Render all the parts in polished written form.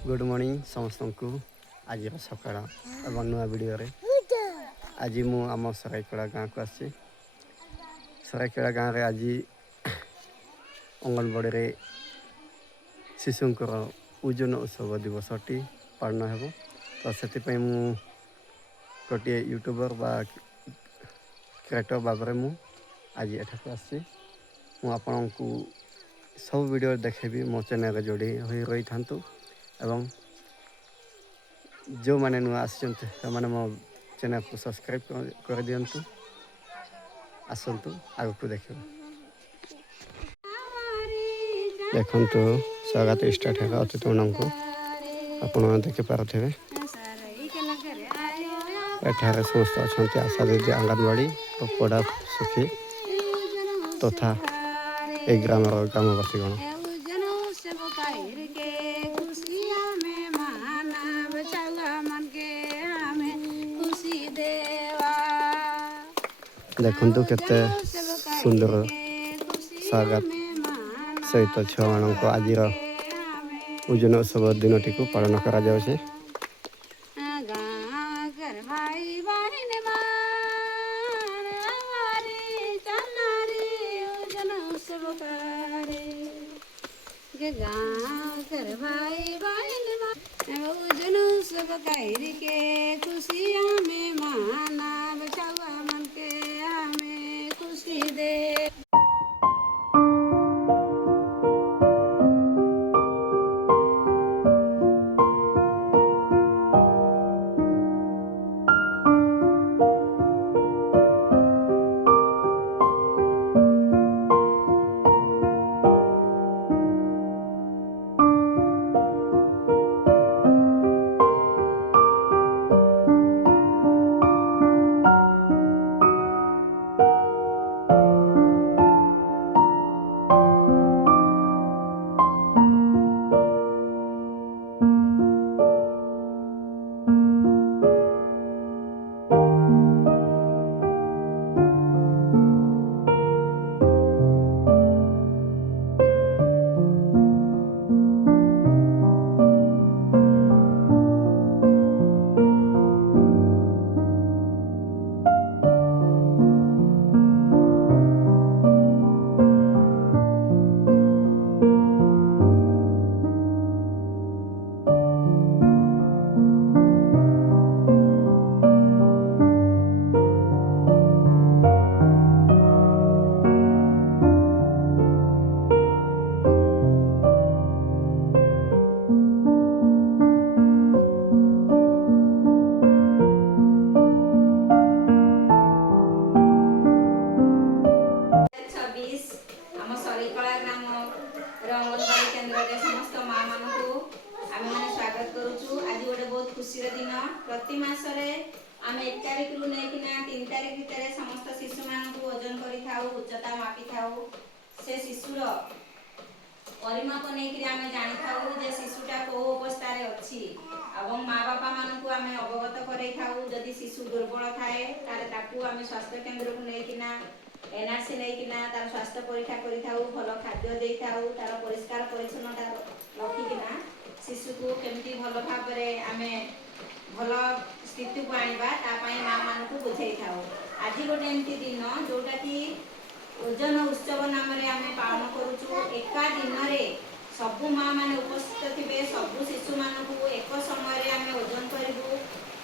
Good morning समस्त को आज सकाळ एवं नुआ वीडियो रे आज मु आम सराइकड़ा गाँव को आसी सराइकड़ा गाँव रे आज अंगनवाड़ी रे शिशुंकर ओजन उत्सव दिवसटी पालन हेबो। तो से मु गोटे यूट्यूबर बा क्रिएटर भाव में आज एठाक आसी मु आपन को सब वीडियो देखेबी मो चैनल जोड़ी हो रही था एवं जो मैंने नुआ आसने मो चैनल को सब्सक्राइब कर दिंतु आसतु आग को देख देखु स्वागत स्टार्ट है अतिथि मान को आपण देखिपे एठार समस्त अच्छा आशा दीदी आंगनवाड़ी और पड़ा सुखी तथा एक ग्रामवासीगण देखु केते सुंदर स्वागत सहित छुआ मान आज ओजन उत्सव दिन टी पालन करा जाउछे। खुशियाँ में माना बचावा मन के हमें खुशी दे। प्रति मासरे आमे 1 तारिख रु नेकिना 3 तारिख भितर समस्त शिशु मानकु ओजन करि थाउ उच्चता मापि थाउ से शिशुर परिमाप नेकि आमे जानि थाउ जे शिशुटा को अवस्था रे अछि एवं माँ बापा मानकु आमे अवगत करै थाउ जदि शिशु दुर्बल थाए ताले ताकु आमे स्वास्थ्य केंद्र को नेकिना एनआरसी नेकिना तार स्वास्थ्य परीक्षा करि थाउ भलो खाद्य देइ थाउ तार परिष्कार परिच्छन्नता रखिकिना शिशु को केमती भलो भाबरे आमे भल स्थिति को आनिबा तापाई माँ मान को बुझाई थाउ। आज गोटे एमती दिन जोटा कि ओजन उत्सव नाम रे आमे पालन करूछु। एका दिन रे सबु माँ माने उपस्थित थिबे सबु शिशु मान को एक समय रे आमे ओजन करिबु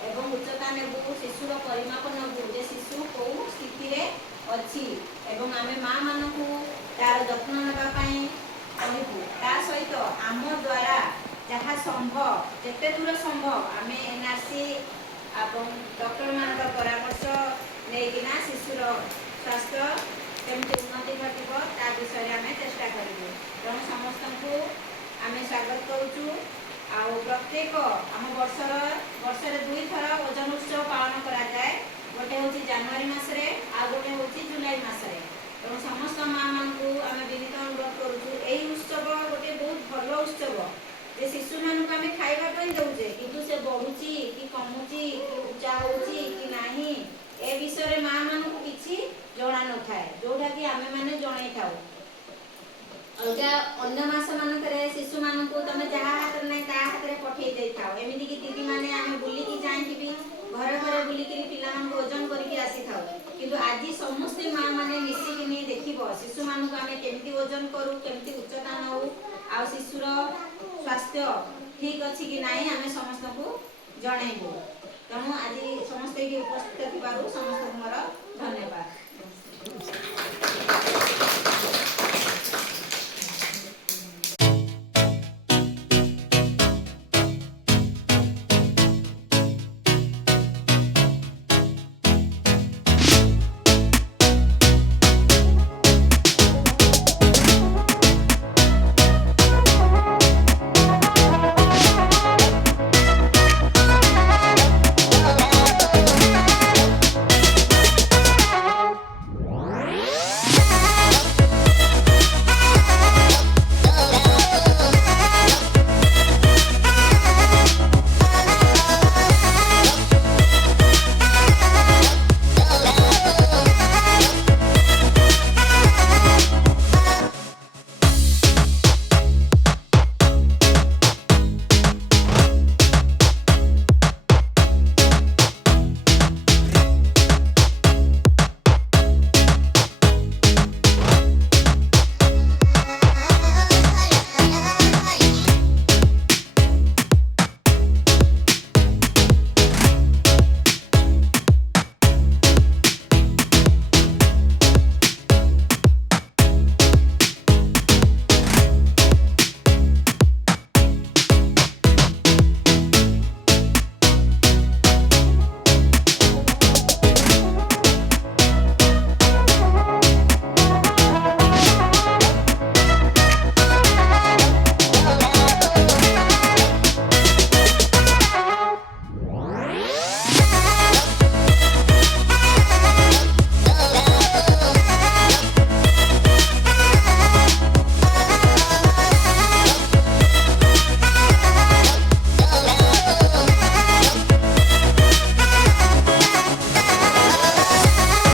एवं उच्चता नेबु शिशुर परिमाप नेबु जे शिशु को स्थिति रे अछि एवं आमे माँ मान को तार जत्न नेबा पई कहिबु। ता सहित आम द्वारा जहाँ संभव जिते दूर संभव आम एनआरसी डॉक्टर मान परामर्श नहीं शिशुर स्वास्थ्य केमती उन्नति घटब ता विषय आम चेष्टा करूँ। तेणु समस्त को आम स्वागत करुचु। प्रत्येक आम वर्षर 2 थर ओजन उत्सव पालन करा जाए। गोटे हूँ जनवरी मसरे आ गोटे हूँ जुलाई मसरे। तेणु समस्त माँ मान को आम विनीत अनुरोध करुचु। यही उत्सव गोटे बहुत भल उत्सव जे शिशु मानक आम खाइबा पई दउजे किंतु से बढ़ुची कि कमुची कि उच्चा होची कि नाही ए विषय रे माँ मानक किछि जणा न थाए जोटा कि आमे माने जणै थाउ। अलगा अन्य मास मानकरे शिशु मानक तमे जहा हाथ नै ता हाथ रे ଥିବ ଶିଶୁମାନଙ୍କୁ ଆମେ କେମିତି ଓଜନ କରୁ, କେମିତି ଉଚ୍ଚତା ନେଉ, ଆଉ ଶିଶୁର ସ୍ୱାସ୍ଥ୍ୟ ଠିକ୍ ଅଛି କି ନାହିଁ ଆମେ ସମସ୍ତଙ୍କୁ ଜଣାଇବୁ। ତେଣୁ ଆଜି ସମସ୍ତେ ଏଠି ଉପସ୍ଥିତ ଥିବାରୁ ସମସ୍ତଙ୍କୁ ମୋର ଧନ୍ୟବାଦ।